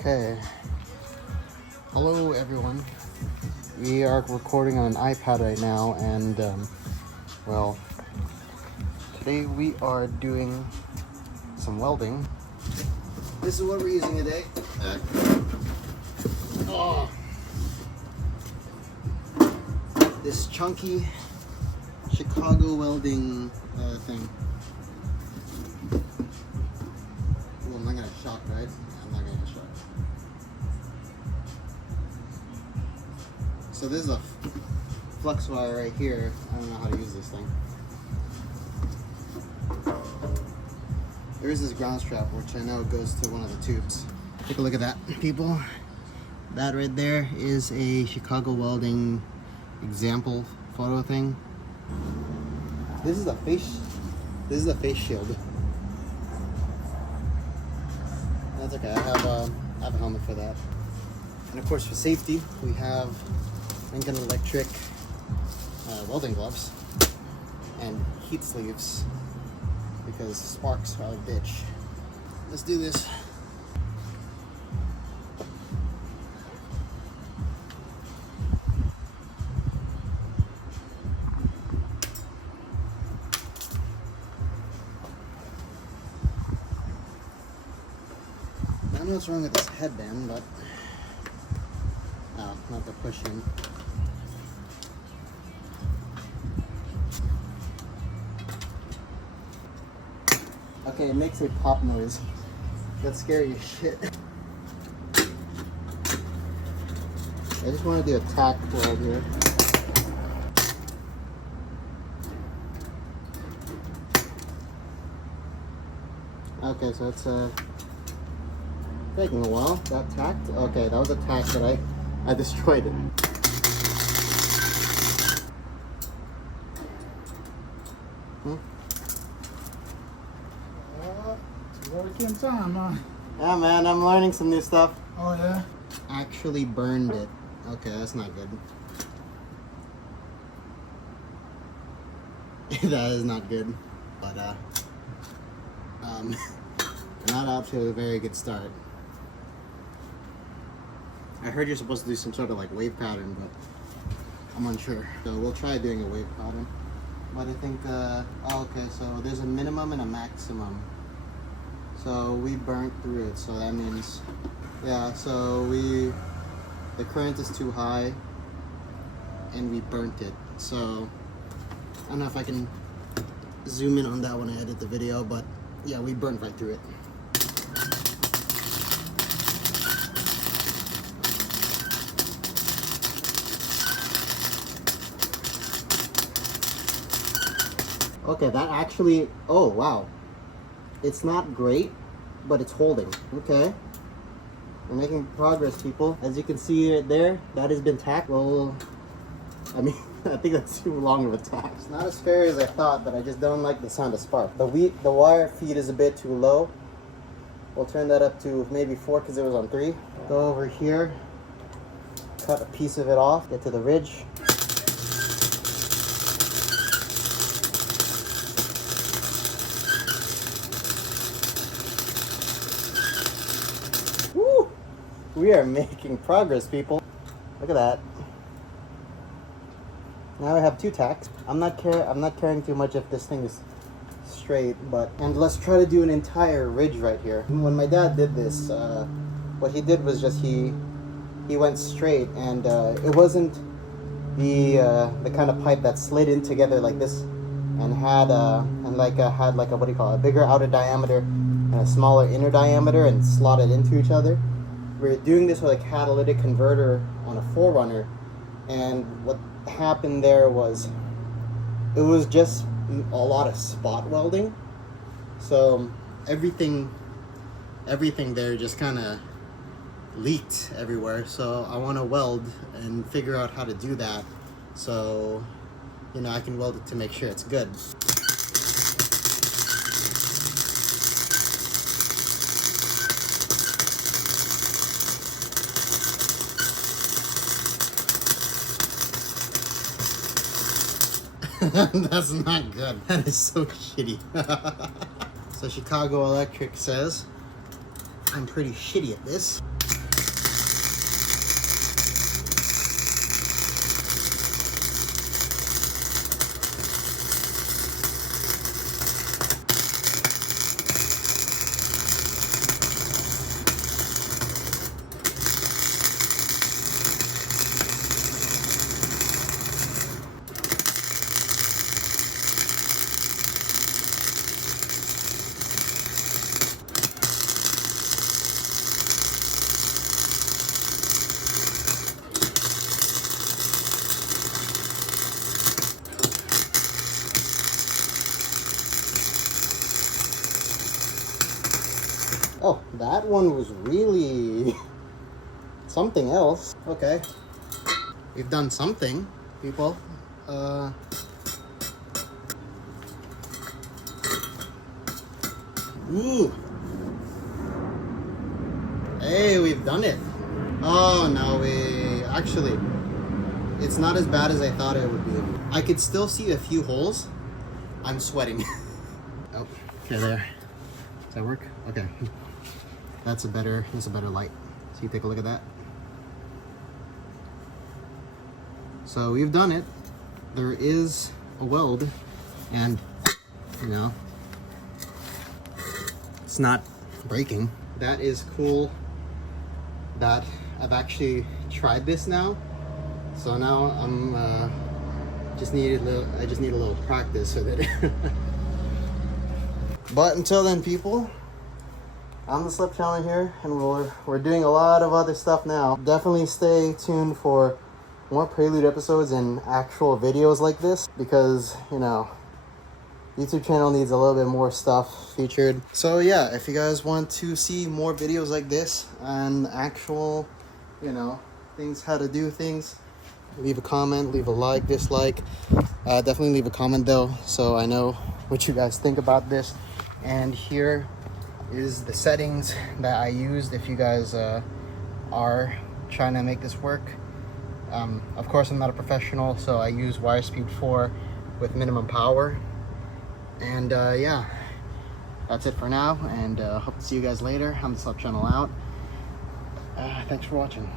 Okay. Hello everyone. We are recording on an iPad right now, and well, today we are doing some welding. This is what we're using today. This chunky Chicago welding thing. Well, I'm not gonna shock, right? I'm not gonna get shocked. So this is a flux wire right here. I don't know how to use this thing. There is this ground strap, which I know goes to one of the tubes. Take a look at that, people. That right there is a Chicago welding example photo thing. This is a face shield. That's okay. I have a helmet for that. And of course, for safety, we have Lincoln Electric welding gloves and heat sleeves because sparks are a bitch. Let's do this. I don't know what's wrong with this headband, but not the pushing. Okay, it makes a pop noise. That's scary as shit. I just want to do a tack weld here. Okay, so it's taking a while. That tacked? Okay, that was a tack that I destroyed it. Work in time, huh? Yeah, man, I'm learning some new stuff. Oh, yeah? Actually burned it. Okay, that's not good. That is not good. But, not off to a very good start. I heard you're supposed to do some sort of like wave pattern, but I'm unsure. So we'll try doing a wave pattern. But I think, okay, so there's a minimum and a maximum. So we burnt through it, so that means, yeah, so the current is too high and we burnt it. So I don't know if I can zoom in on that when I edit the video, but yeah, we burnt right through it. Okay, that actually, oh wow. It's not great, but it's holding. Okay. We're making progress, people. As you can see right there, that has been tacked. Well, I mean, I think that's too long of a tack. It's not as fair as I thought, but I just don't like the sound of spark. The wire feed is a bit too low. We'll turn that up to maybe 4 because it was on 3. Go over here, cut a piece of it off, get to the ridge. We are making progress, people. Look at that. Now I have 2 tacks. I'm not caring too much if this thing is straight, and let's try to do an entire ridge right here. When my dad did this, what he did was just he went straight, and it wasn't the kind of pipe that slid in together like this, and had a what do you call it, a bigger outer diameter and a smaller inner diameter, and slotted into each other. We're doing this with a catalytic converter on a 4Runner, and what happened there was it was just a lot of spot welding. So everything there just kind of leaked everywhere. So I want to weld and figure out how to do that, so I can weld it to make sure it's good. That's not good. That is so shitty. So Chicago Electric says I'm pretty shitty at this. That one was really something else. Okay. We've done something, people. Ooh. Hey, we've done it. Oh, no, actually, it's not as bad as I thought it would be. I could still see a few holes. I'm sweating. Oh, okay, there. Does that work? Okay. That's a better light. So you take a look at that. So we've done it. There is a weld, and you know, it's not breaking. That is cool that I've actually tried this now. So now I'm I just need a little practice with it. But until then, people, I'm the Slip Channel here, and we're doing a lot of other stuff now. Definitely stay tuned for more Prelude episodes and actual videos like this, because, you know, YouTube channel needs a little bit more stuff featured. So yeah, if you guys want to see more videos like this and actual, you know, things, how to do things, leave a comment, leave a like, dislike. Definitely leave a comment though, so I know what you guys think about this. And here is the settings that I used if you guys are trying to make this work. Of course, I'm not a professional, so I use wire speed 4 with minimum power. And yeah, that's it for now, and hope to see you guys later. I'm the Slip Channel out. Thanks for watching.